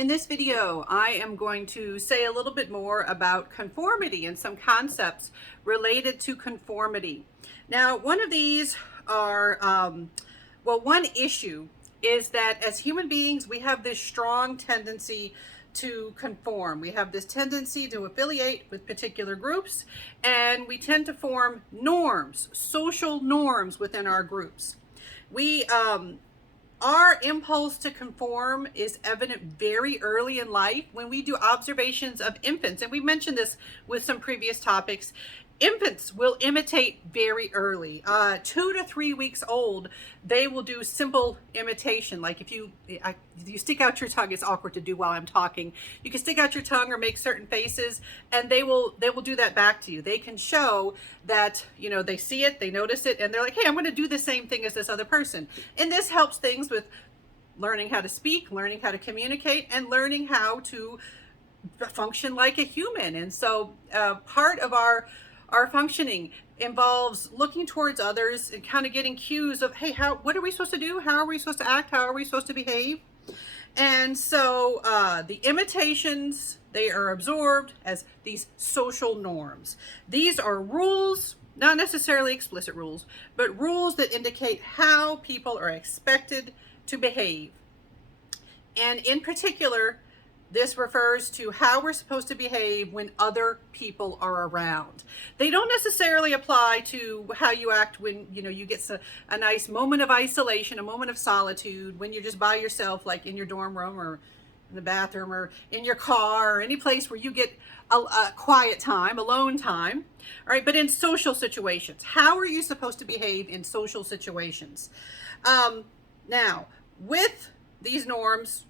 In this video, I am going to say a little bit more about conformity and some concepts related to conformity. Now, one of these are, one issue is that as human beings, we have this strong tendency to conform. We have this tendency to affiliate with particular groups, and we tend to form norms, social norms within our groups. Our impulse to conform is evident very early in life when we do observations of infants. And we mentioned this with some previous topics. Infants will imitate very early. 2 to 3 weeks old, they will do simple imitation. Like if you stick out your tongue, it's awkward to do while I'm talking. You can stick out your tongue or make certain faces, and they will do that back to you. They can show that, they see it, they notice it, and they're like, hey, I'm going to do the same thing as this other person. And this helps things with learning how to speak, learning how to communicate, and learning how to function like a human. And so part of our functioning involves looking towards others and kind of getting cues of, hey, what are we supposed to do? How are we supposed to act? How are we supposed to behave? And so the imitations, they are absorbed as these social norms. These are rules, not necessarily explicit rules, but rules that indicate how people are expected to behave. And in particular, this refers to how we're supposed to behave when other people are around. They don't necessarily apply to how you act when you get a nice moment of isolation, a moment of solitude, when you're just by yourself, like in your dorm room or in the bathroom or in your car or any place where you get a quiet time, alone time. All right, but in social situations, how are you supposed to behave in social situations? Now, with these norms,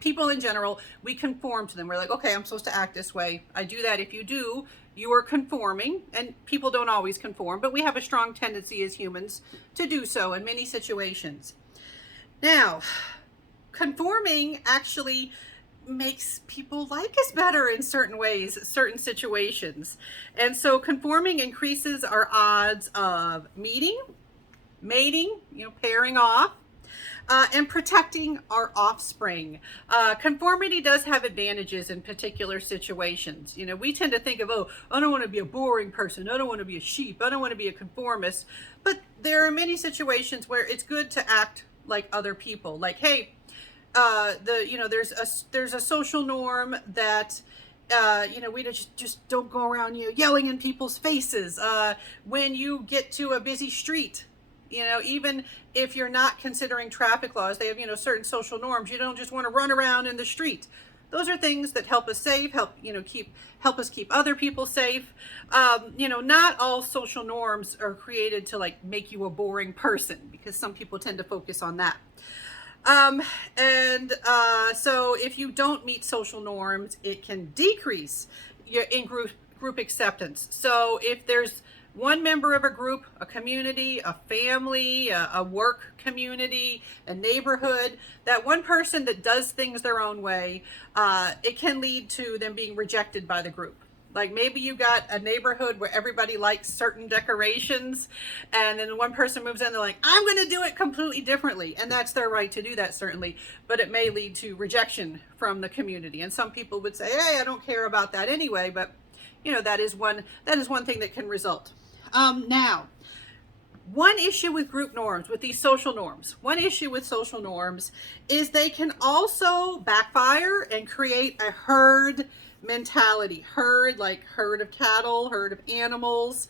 people in general, we conform to them. We're like, okay, I'm supposed to act this way. I do that. If you do, you are conforming, and people don't always conform, but we have a strong tendency as humans to do so in many situations. Now, conforming actually makes people like us better in certain ways, certain situations. And so conforming increases our odds of mating, pairing off, and protecting our offspring. Conformity does have advantages in particular situations. We tend to think of, I don't want to be a boring person. I don't want to be a sheep. I don't want to be a conformist. But there are many situations where it's good to act like other people. Like, hey, there's a social norm that we just don't go around yelling in people's faces. When you get to a busy street, even if you're not considering traffic laws, they have, certain social norms. You don't just want to run around in the street. Those are things that help us safe, help us keep other people safe. Not all social norms are created to make you a boring person, because some people tend to focus on that. So if you don't meet social norms, it can decrease your group acceptance. So if there's one member of a group, a community, a family, a work community, a neighborhood, that one person that does things their own way, it can lead to them being rejected by the group. Like maybe you got a neighborhood where everybody likes certain decorations, and then one person moves in, they're like, I'm going to do it completely differently. And that's their right to do that, certainly, but it may lead to rejection from the community. And some people would say, hey, I don't care about that anyway, but that is one thing that can result. Now, one issue with group norms, with these social norms, is they can also backfire and create a herd mentality. Herd, like herd of cattle, herd of animals,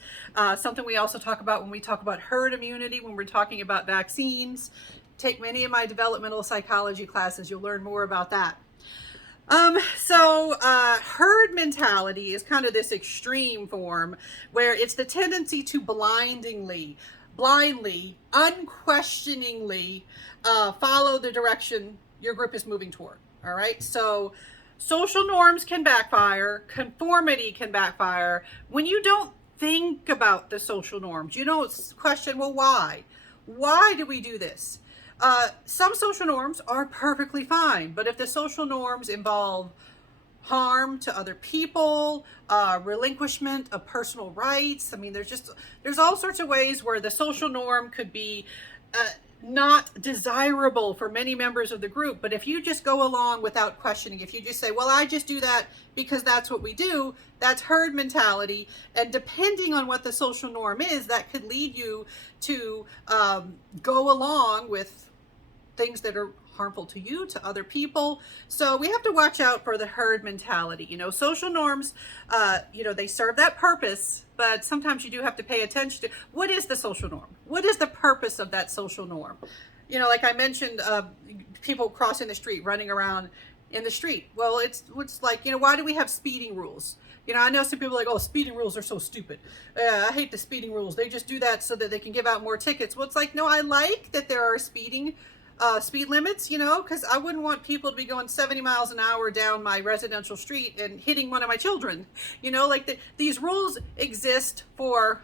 something we also talk about when we talk about herd immunity, when we're talking about vaccines. Take many of my developmental psychology classes, you'll learn more about that. Herd mentality is kind of this extreme form where it's the tendency to blindly, unquestioningly follow the direction your group is moving toward. All right. So social norms can backfire. Conformity can backfire when you don't think about the social norms. You don't question, well, why? Why do we do this? Some social norms are perfectly fine, but if the social norms involve harm to other people, relinquishment of personal rights, there's all sorts of ways where the social norm could be not desirable for many members of the group. But if you just go along without questioning, if you just say, well, I just do that because that's what we do, that's herd mentality. And depending on what the social norm is, that could lead you to go along with things that are harmful to you, to other people. So we have to watch out for the herd mentality. You know, social norms, they serve that purpose, but sometimes you do have to pay attention to what is the social norm? What is the purpose of that social norm? You know, like I mentioned, people crossing the street, running around in the street. Well, it's like, why do we have speeding rules? I know some people are like, oh, speeding rules are so stupid. I hate the speeding rules. They just do that so that they can give out more tickets. Well, it's like, no, I like that there are speed limits, because I wouldn't want people to be going 70 miles an hour down my residential street and hitting one of my children. These rules exist for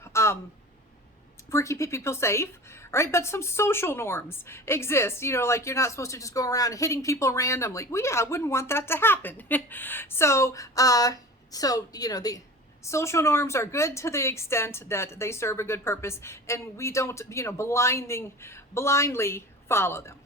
keeping people safe. Right, but some social norms exist, like you're not supposed to just go around hitting people randomly. Well, yeah, I wouldn't want that to happen. So the social norms are good to the extent that they serve a good purpose, and we don't, blindly follow them.